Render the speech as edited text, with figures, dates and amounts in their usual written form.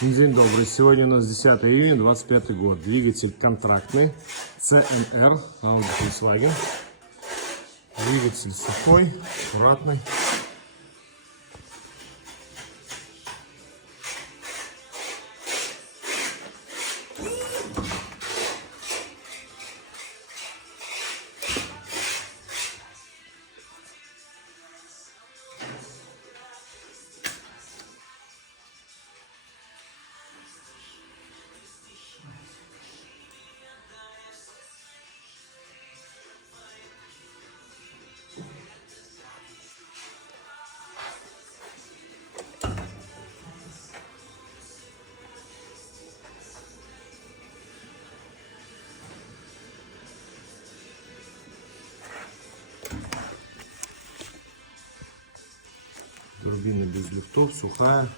День добрый. Сегодня у нас 10 июня 25 год. Двигатель контрактный. CNR. Volkswagen. Двигатель сухой, аккуратный. Турбина без лифтов, сухая.